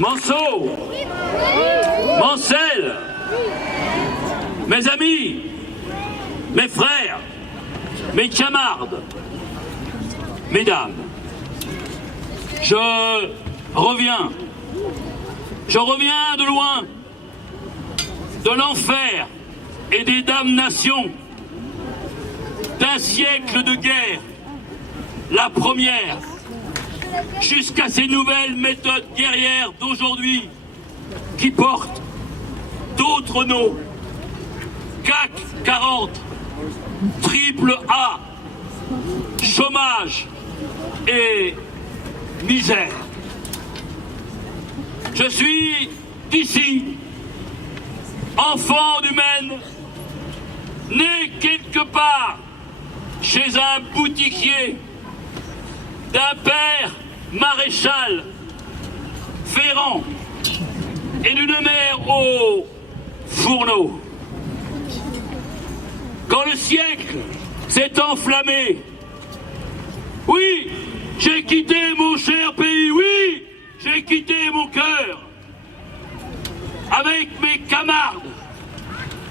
Manceau, Mancel, mes amis, mes frères, mes camarades, mesdames, je reviens de loin, de l'enfer et des damnations, d'un siècle de guerre, la première, jusqu'à ces nouvelles méthodes guerrières d'aujourd'hui qui portent d'autres noms. CAC 40, triple A, chômage et misère. Je suis d'ici, enfant du Maine, né quelque part chez un boutiquier, d'un père maréchal ferrant et d'une mère au fourneau. Quand le siècle s'est enflammé, oui, j'ai quitté mon cher pays, oui, j'ai quitté mon cœur avec mes camarades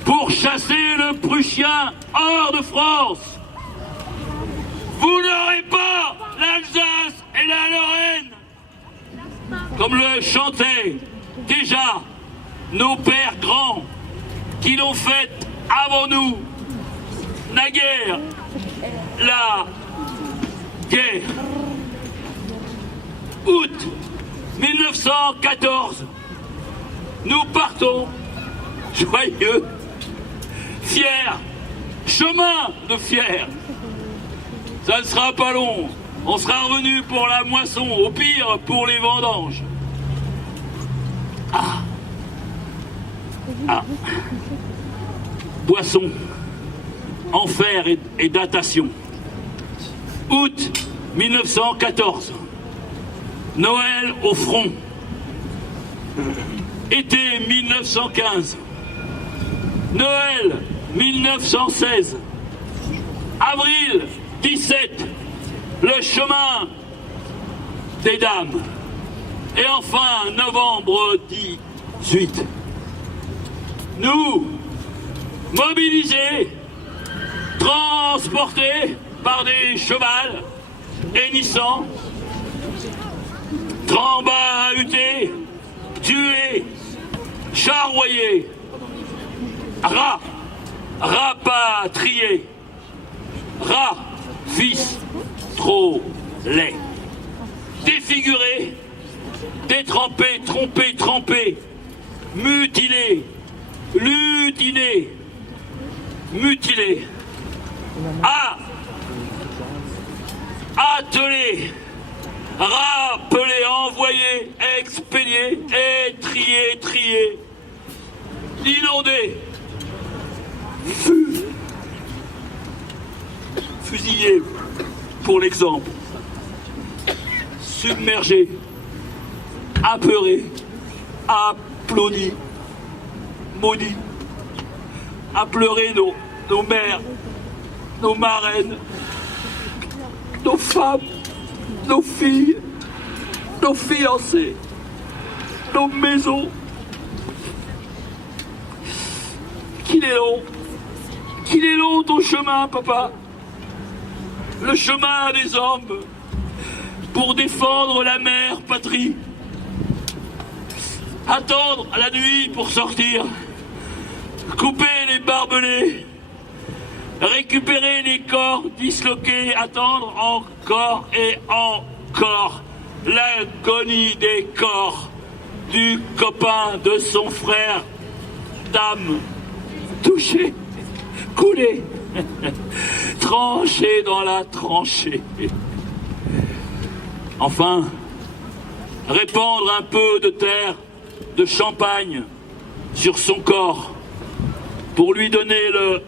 pour chasser le Prussien hors de France. Vous n'aurez pas l'Alsace et la Lorraine, comme le chantaient déjà nos pères grands qui l'ont fait avant nous. Naguère, la guerre. Août 1914, nous partons, joyeux, fiers, chemin de fiers. Ça ne sera pas long, on sera revenu pour la moisson, au pire pour les vendanges. Poisson, enfer et datation. Août 1914, Noël au front. Été 1915, Noël 1916, avril 17, le chemin des dames. Et enfin, novembre 18. Nous, mobilisés, transportés par des chevals hennissants, trambahutés, tués, charroyés, rapatriés, fils trop laid, défigurés, détrempés, trompés, trempés, mutilés, lutinés, mutilés, attelés, rappelés, envoyés, expédiés, triés, inondés, fusillés, pour l'exemple, submergés, apeurés, applaudi, maudit, a pleuré nos mères, nos marraines, nos femmes, nos filles, nos fiancés, nos maisons. Qu'il est long ton chemin, papa. Le chemin des hommes pour défendre la mère patrie. Attendre la nuit pour sortir, couper les barbelés, récupérer les corps disloqués, attendre encore et encore l'agonie des corps du copain de son frère, d'âme, touché, coulé, tranché dans la tranchée. Enfin, répandre un peu de terre, de champagne sur son corps pour lui donner le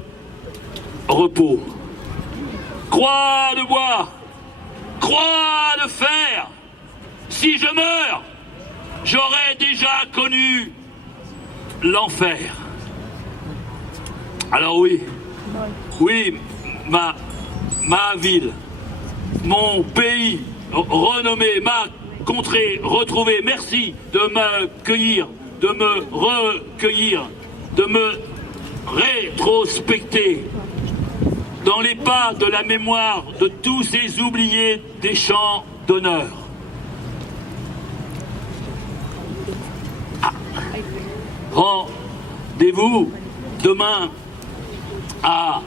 repos. Croix de bois, croix de fer, si je meurs, j'aurais déjà connu l'enfer. Alors oui, ma ville, mon pays renommé, ma contrée retrouvée, merci de me cueillir, de me recueillir, de me rétrospecter dans les pas de la mémoire de tous ces oubliés des champs d'honneur. Rendez-vous demain à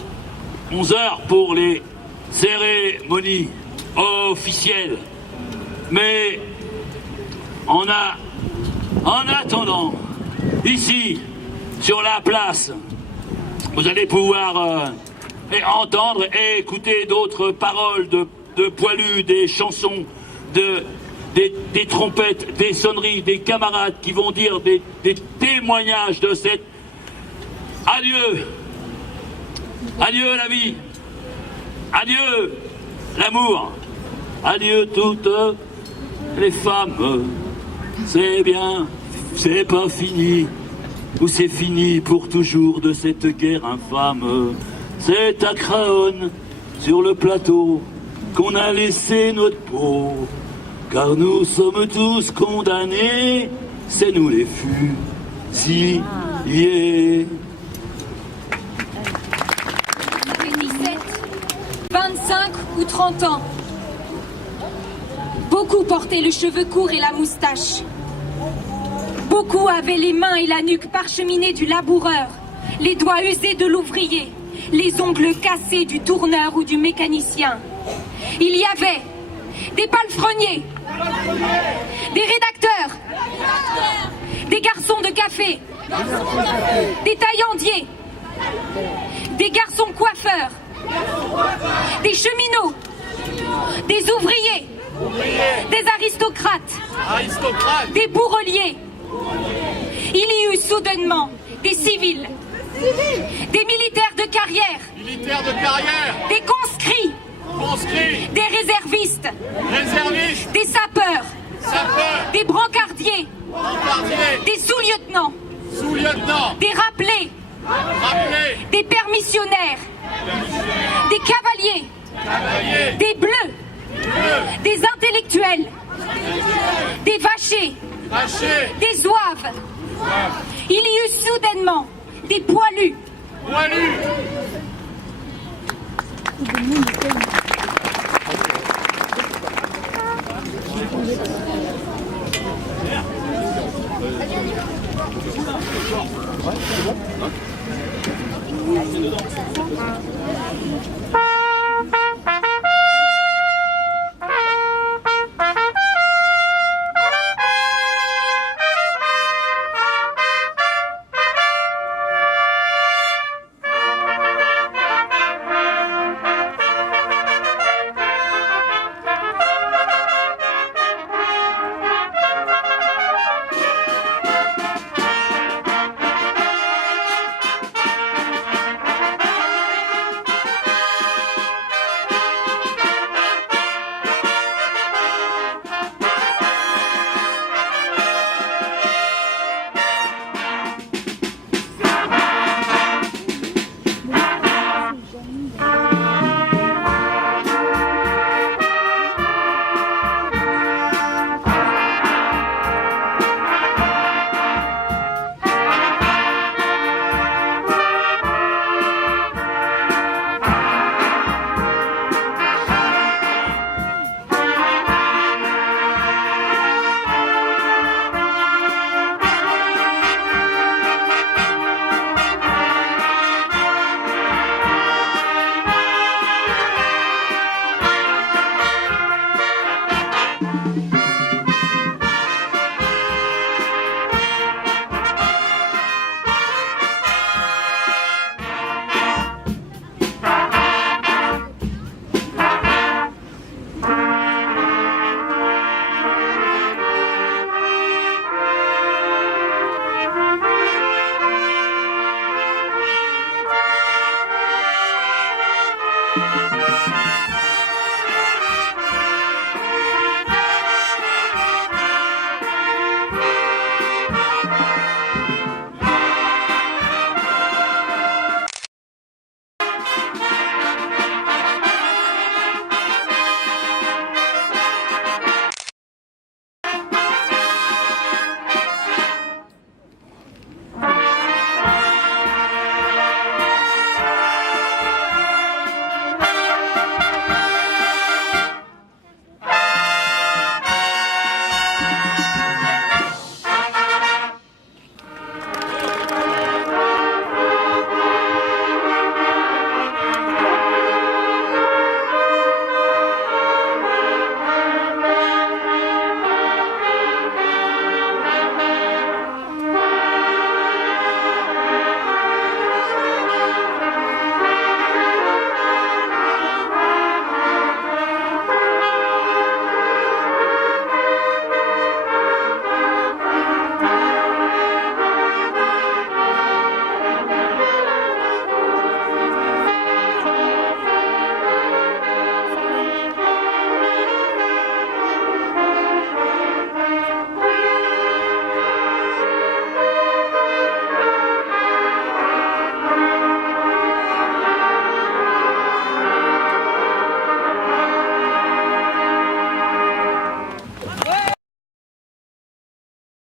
11h pour les cérémonies officielles. Mais en attendant, ici, sur la place, vous allez pouvoir entendre et écouter d'autres paroles de poilus, des chansons, des trompettes, des sonneries, des camarades qui vont dire des témoignages de cette adieu. Adieu la vie. Adieu l'amour. Adieu toutes les femmes. C'est bien, c'est pas fini. Ou c'est fini pour toujours de cette guerre infâme. C'est à Craonne, sur le plateau, qu'on a laissé notre peau. Car nous sommes tous condamnés, c'est nous les fusillés. 17, 25 ou 30 ans. Beaucoup portaient le cheveu court et la moustache. Beaucoup avaient les mains et la nuque parcheminées du laboureur, les doigts usés de l'ouvrier, les ongles cassés du tourneur ou du mécanicien. Il y avait des palefreniers, des rédacteurs, des garçons de café, des taillandiers, des garçons coiffeurs, des cheminots, des ouvriers, des aristocrates, des bourreliers. Il y eut soudainement des civils, des militaires de carrière, des conscrits, des réservistes, des sapeurs, des brancardiers, des sous-lieutenants, des rappelés, des permissionnaires, des cavaliers, des bleus, des intellectuels, des vachers, des zouaves. Il y eut soudainement des poilus.